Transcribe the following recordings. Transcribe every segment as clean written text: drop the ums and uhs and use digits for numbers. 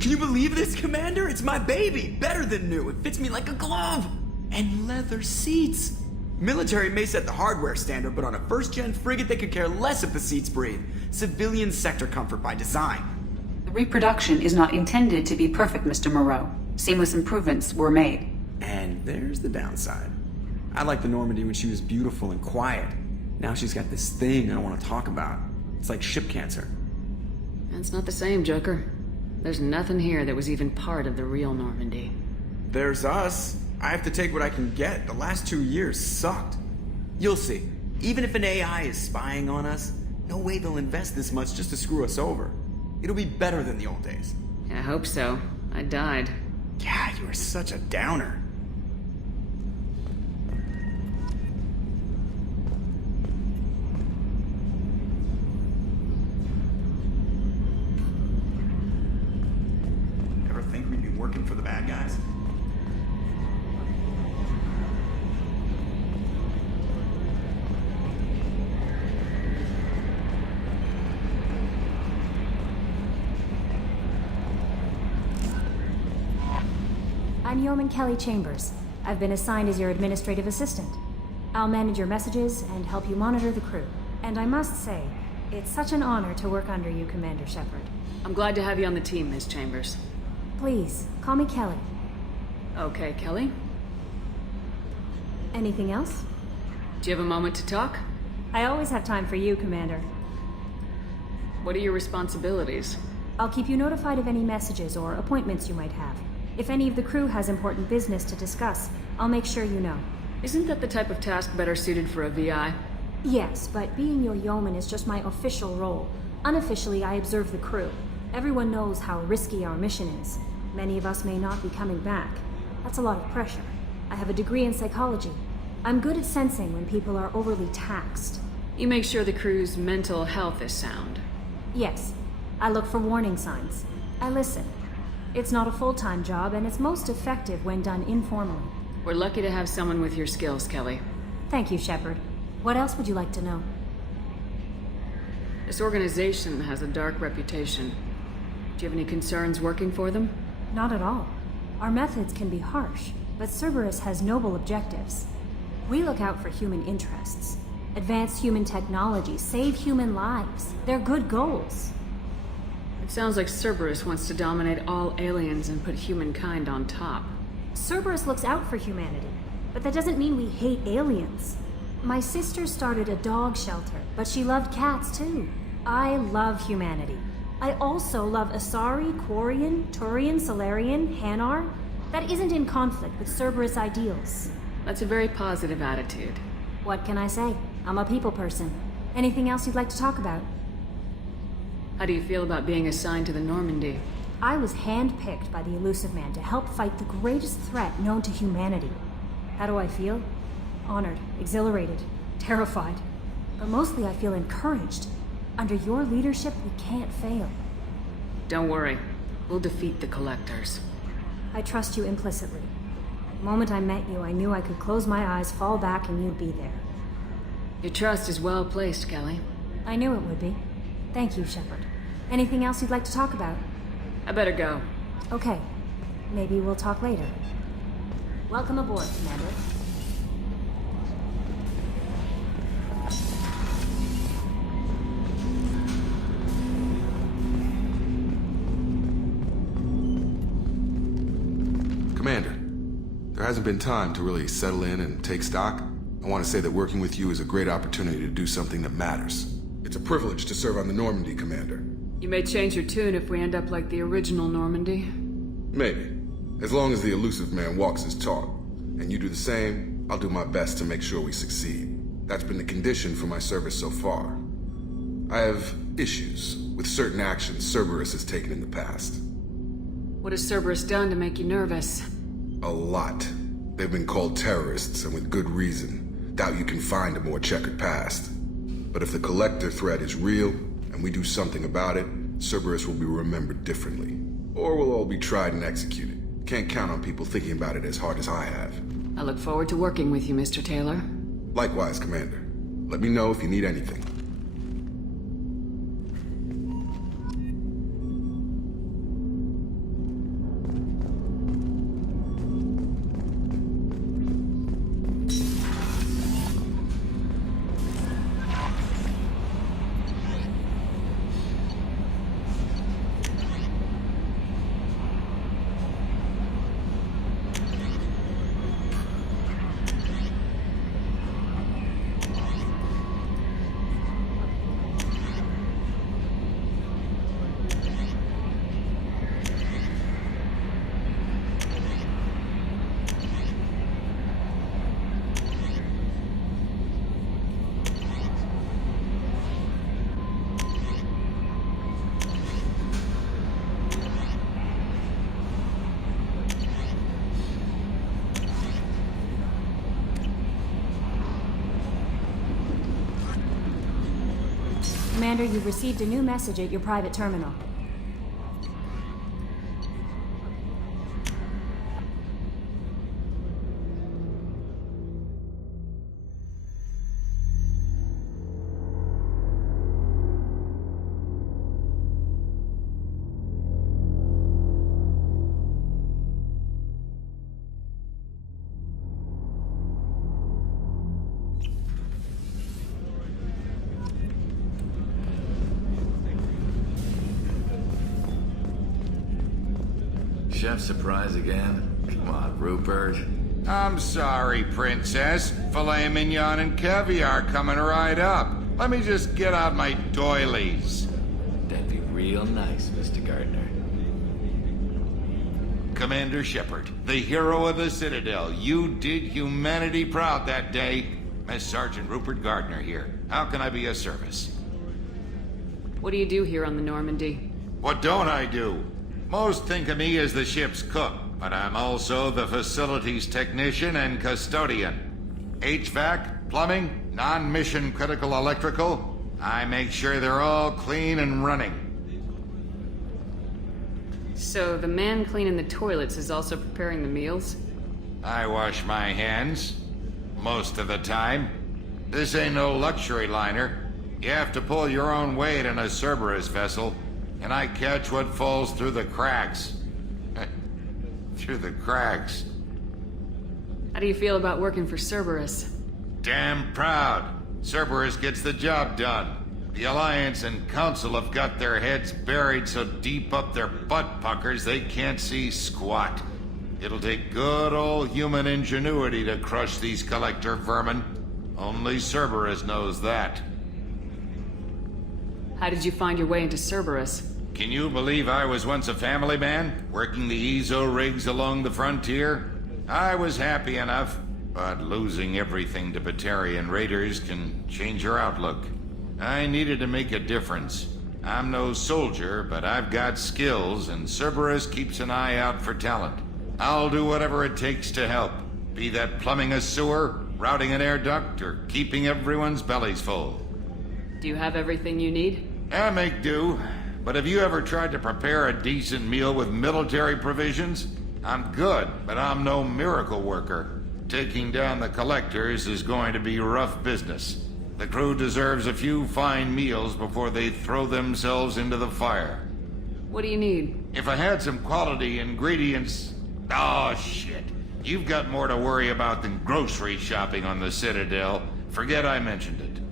Can you believe this, Commander? It's my baby! Better than new. It fits me like a glove! And leather seats! Military may set the hardware standard, but on a first-gen frigate they could care less if the seats breathe. Civilian sector comfort by design. The reproduction is not intended to be perfect, Mr. Moreau. Seamless improvements were made. And there's the downside. I liked the Normandy when she was beautiful and quiet. Now she's got this thing I don't want to talk about. It's like ship cancer. That's not the same, Joker. There's nothing here that was even part of the real Normandy. There's us. I have to take what I can get. The last 2 years sucked. You'll see. Even if an AI is spying on us, no way they'll invest this much just to screw us over. It'll be better than the old days. I hope so. I died. Yeah, you are such a downer. Ever think we'd be working for the bad guys? I'm Yeoman Kelly Chambers. I've been assigned as your administrative assistant. I'll manage your messages and help you monitor the crew. And I must say, it's such an honor to work under you, Commander Shepard. I'm glad to have you on the team, Miss Chambers. Please, call me Kelly. Okay, Kelly. Anything else? Do you have a moment to talk? I always have time for you, Commander. What are your responsibilities? I'll keep you notified of any messages or appointments you might have. If any of the crew has important business to discuss, I'll make sure you know. Isn't that the type of task better suited for a VI? Yes, but being your yeoman is just my official role. Unofficially, I observe the crew. Everyone knows how risky our mission is. Many of us may not be coming back. That's a lot of pressure. I have a degree in psychology. I'm good at sensing when people are overly taxed. You make sure the crew's mental health is sound. Yes, I look for warning signs. I listen. It's not a full-time job, and it's most effective when done informally. We're lucky to have someone with your skills, Kelly. Thank you, Shepard. What else would you like to know? This organization has a dark reputation. Do you have any concerns working for them? Not at all. Our methods can be harsh, but Cerberus has noble objectives. We look out for human interests. Advance human technology, save human lives. They're good goals. It sounds like Cerberus wants to dominate all aliens and put humankind on top. Cerberus looks out for humanity, but that doesn't mean we hate aliens. My sister started a dog shelter, but she loved cats too. I love humanity. I also love Asari, Quarian, Turian, Solarian, Hanar. That isn't in conflict with Cerberus ideals. That's a very positive attitude. What can I say? I'm a people person. Anything else you'd like to talk about? How do you feel about being assigned to the Normandy? I was handpicked by the Elusive Man to help fight the greatest threat known to humanity. How do I feel? Honored, exhilarated, terrified. But mostly I feel encouraged. Under your leadership, we can't fail. Don't worry. We'll defeat the Collectors. I trust you implicitly. The moment I met you, I knew I could close my eyes, fall back, and you'd be there. Your trust is well placed, Kelly. I knew it would be. Thank you, Shepard. Anything else you'd like to talk about? I better go. Okay. Maybe we'll talk later. Welcome aboard, Commander. Commander, there hasn't been time to really settle in and take stock. I want to say that working with you is a great opportunity to do something that matters. It's a privilege to serve on the Normandy, Commander. You may change your tune if we end up like the original Normandy. Maybe. As long as the Elusive Man walks his talk, and you do the same, I'll do my best to make sure we succeed. That's been the condition for my service so far. I have issues with certain actions Cerberus has taken in the past. What has Cerberus done to make you nervous? A lot. They've been called terrorists, and with good reason. Doubt you can find a more checkered past. But if the Collector threat is real, and we do something about it, Cerberus will be remembered differently. Or we'll all be tried and executed. Can't count on people thinking about it as hard as I have. I look forward to working with you, Mr. Taylor. Likewise, Commander. Let me know if you need anything. Commander, you've received a new message at your private terminal. Chef surprise again? Come on, Rupert. I'm sorry, Princess. Filet mignon and caviar coming right up. Let me just get out my doilies. That'd be real nice, Mr. Gardner. Commander Shepard, the hero of the Citadel. You did humanity proud that day. Miss Sergeant Rupert Gardner here. How can I be of service? What do you do here on the Normandy? What don't I do? Most think of me as the ship's cook, but I'm also the facilities technician and custodian. HVAC, plumbing, non-mission critical electrical. I make sure they're all clean and running. So the man cleaning the toilets is also preparing the meals? I wash my hands. Most of the time. This ain't no luxury liner. You have to pull your own weight in a Cerberus vessel. And I catch what falls through the cracks. Through the cracks. How do you feel about working for Cerberus? Damn proud. Cerberus gets the job done. The Alliance and Council have got their heads buried so deep up their butt puckers they can't see squat. It'll take good old human ingenuity to crush these collector vermin. Only Cerberus knows that. How did you find your way into Cerberus? Can you believe I was once a family man, working the EZO rigs along the frontier? I was happy enough, but losing everything to Batarian raiders can change your outlook. I needed to make a difference. I'm no soldier, but I've got skills, and Cerberus keeps an eye out for talent. I'll do whatever it takes to help, be that plumbing a sewer, routing an air duct, or keeping everyone's bellies full. Do you have everything you need? I make do, but have you ever tried to prepare a decent meal with military provisions? I'm good, but I'm no miracle worker. Taking down the collectors is going to be rough business. The crew deserves a few fine meals before they throw themselves into the fire. What do you need? If I had some quality ingredients... Oh, shit. You've got more to worry about than grocery shopping on the Citadel. Forget I mentioned it.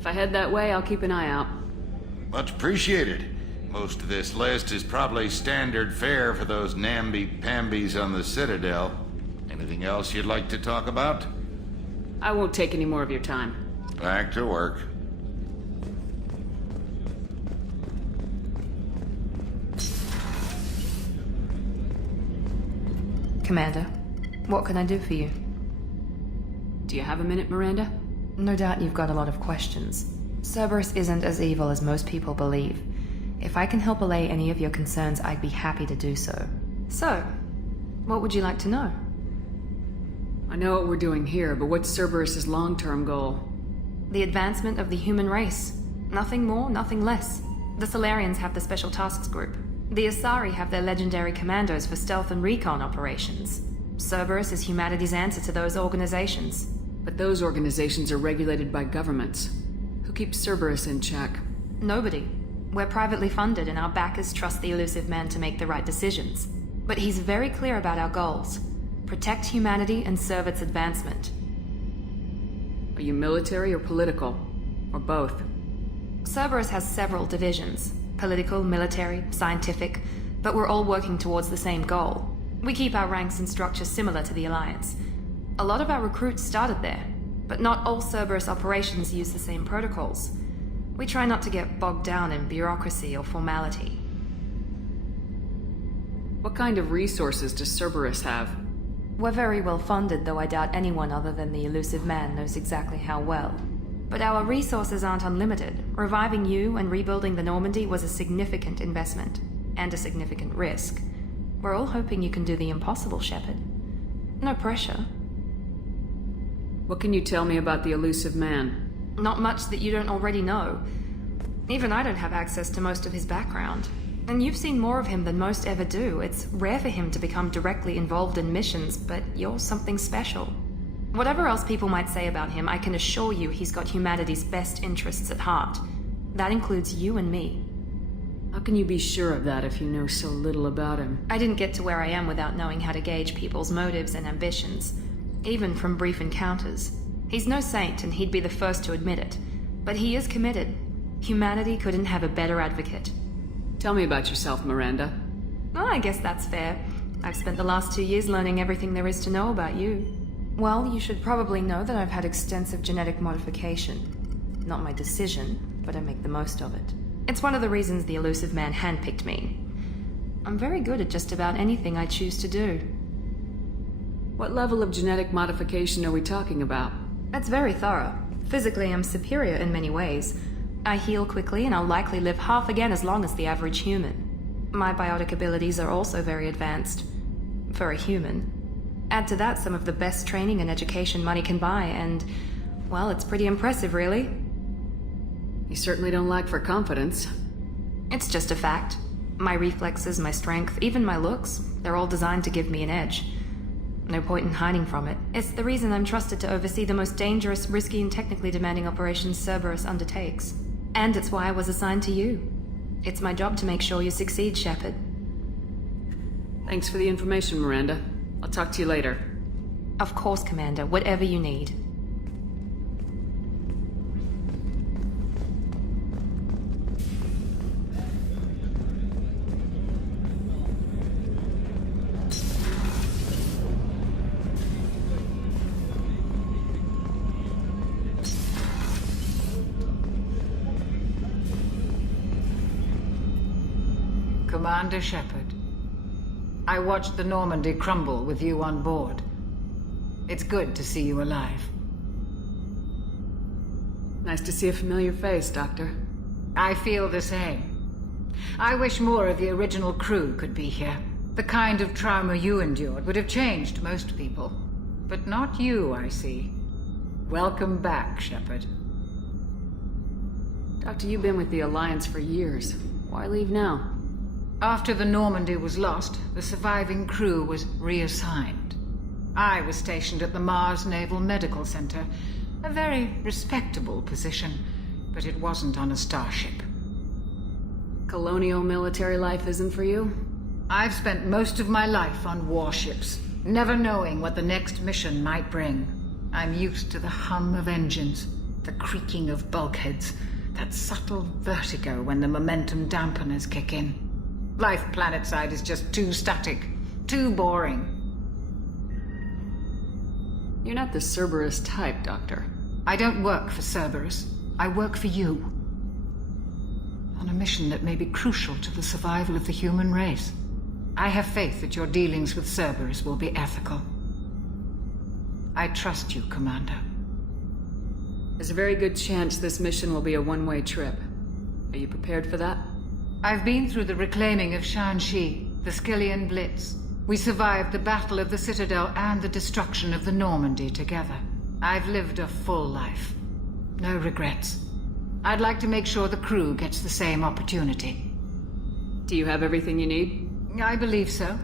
If I head that way, I'll keep an eye out. Much appreciated. Most of this list is probably standard fare for those namby-pambies on the Citadel. Anything else you'd like to talk about? I won't take any more of your time. Back to work. Commander, what can I do for you? Do you have a minute, Miranda? No doubt you've got a lot of questions. Cerberus isn't as evil as most people believe. If I can help allay any of your concerns, I'd be happy to do so. So, what would you like to know? I know what we're doing here, but what's Cerberus's long-term goal? The advancement of the human race. Nothing more, nothing less. The Solarians have the Special Tasks Group. The Asari have their legendary commandos for stealth and recon operations. Cerberus is humanity's answer to those organizations. But those organizations are regulated by governments. Who keeps Cerberus in check? Nobody. We're privately funded and our backers trust the elusive man to make the right decisions. But he's very clear about our goals. Protect humanity and serve its advancement. Are you military or political? Or both? Cerberus has several divisions. Political, military, scientific, but we're all working towards the same goal. We keep our ranks and structure similar to the Alliance. A lot of our recruits started there, but not all Cerberus operations use the same protocols. We try not to get bogged down in bureaucracy or formality. What kind of resources does Cerberus have? We're very well funded, though I doubt anyone other than the elusive man knows exactly how well. But our resources aren't unlimited. Reviving you and rebuilding the Normandy was a significant investment, and a significant risk. We're all hoping you can do the impossible, Shepard. No pressure. What can you tell me about the elusive man? Not much that you don't already know. Even I don't have access to most of his background. And you've seen more of him than most ever do. It's rare for him to become directly involved in missions, but you're something special. Whatever else people might say about him, I can assure you he's got humanity's best interests at heart. That includes you and me. How can you be sure of that if you know so little about him? I didn't get to where I am without knowing how to gauge people's motives and ambitions, even from brief encounters. He's no saint, and he'd be the first to admit it. But he is committed. Humanity couldn't have a better advocate. Tell me about yourself, Miranda. Well, I guess that's fair. I've spent the last 2 years learning everything there is to know about you. Well, you should probably know that I've had extensive genetic modification. Not my decision, but I make the most of it. It's one of the reasons the elusive man handpicked me. I'm very good at just about anything I choose to do. What level of genetic modification are we talking about? That's very thorough. Physically, I'm superior in many ways. I heal quickly, and I'll likely live half again as long as the average human. My biotic abilities are also very advanced. For a human. Add to that some of the best training and education money can buy, and, well, it's pretty impressive, really. You certainly don't lack for confidence. It's just a fact. My reflexes, my strength, even my looks, they're all designed to give me an edge. No point in hiding from it. It's the reason I'm trusted to oversee the most dangerous, risky, and technically demanding operations Cerberus undertakes. And it's why I was assigned to you. It's my job to make sure you succeed, Shepard. Thanks for the information, Miranda. I'll talk to you later. Of course, Commander. Whatever you need. Commander Shepard, I watched the Normandy crumble with you on board. It's good to see you alive. Nice to see a familiar face, Doctor. I feel the same. I wish more of the original crew could be here. The kind of trauma you endured would have changed most people. But not you, I see. Welcome back, Shepard. Doctor, you've been with the Alliance for years. Why leave now? After the Normandy was lost, the surviving crew was reassigned. I was stationed at the Mars Naval Medical Center, a very respectable position, but it wasn't on a starship. Colonial military life isn't for you? I've spent most of my life on warships, never knowing what the next mission might bring. I'm used to the hum of engines, the creaking of bulkheads, that subtle vertigo when the momentum dampeners kick in. Life planetside is just too static, too boring. You're not the Cerberus type, Doctor. I don't work for Cerberus. I work for you. On a mission that may be crucial to the survival of the human race. I have faith that your dealings with Cerberus will be ethical. I trust you, Commander. There's a very good chance this mission will be a one-way trip. Are you prepared for that? I've been through the reclaiming of Shanxi, the Skyllian Blitz. We survived the Battle of the Citadel and the destruction of the Normandy together. I've lived a full life. No regrets. I'd like to make sure the crew gets the same opportunity. Do you have everything you need? I believe so.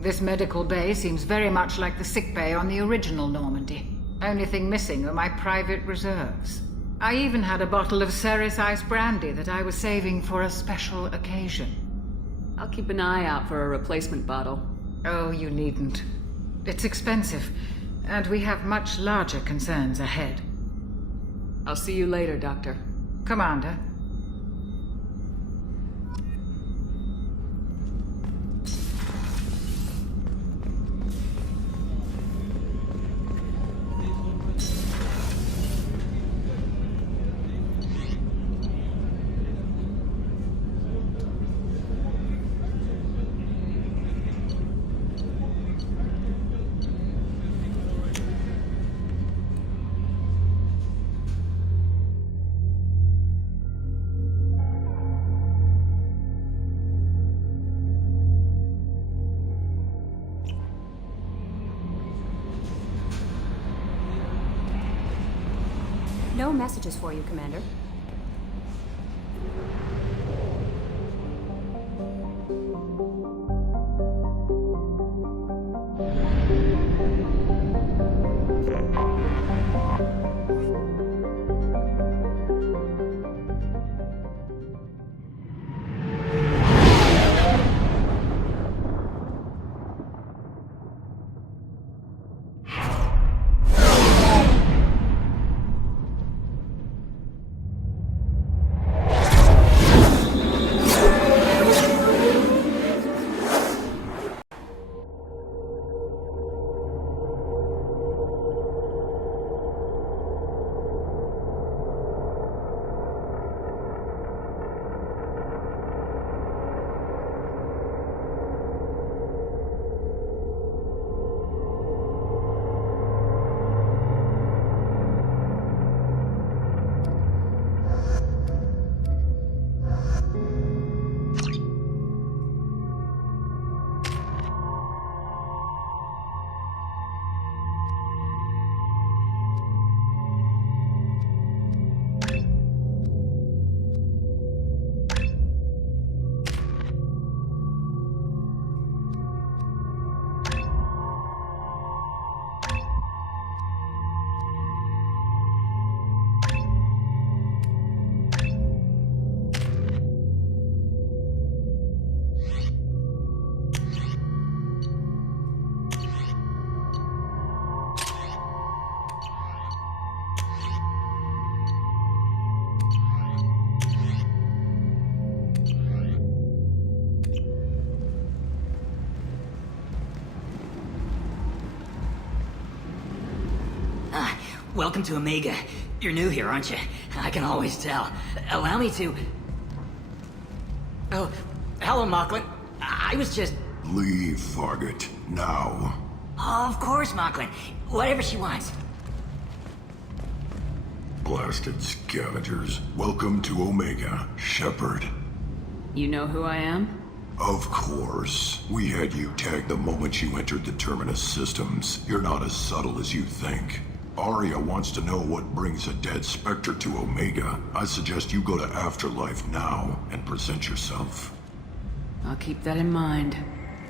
This medical bay seems very much like the sick bay on the original Normandy. Only thing missing are my private reserves. I even had a bottle of Ceres Ice brandy that I was saving for a special occasion. I'll keep an eye out for a replacement bottle. Oh, you needn't. It's expensive, and we have much larger concerns ahead. I'll see you later, Doctor. Commander. No messages for you, Commander. welcome to Omega. You're new here, aren't you? I can always tell. Allow me to... Oh, hello, Mocklin. I was just... Leave, Fargate. Now. Of course, Mocklin. Whatever she wants. Blasted scavengers. Welcome to Omega, Shepard. You know who I am? Of course. We had you tagged the moment you entered the Terminus systems. You're not as subtle as you think. Arya wants to know what brings a dead Spectre to Omega. I suggest you go to Afterlife now and present yourself. I'll keep that in mind.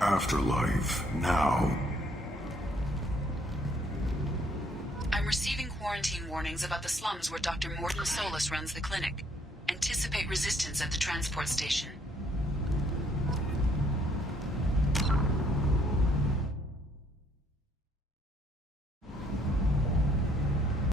Afterlife, now. I'm receiving quarantine warnings about the slums where Dr. Morton Solus runs the clinic. Anticipate resistance at the transport station.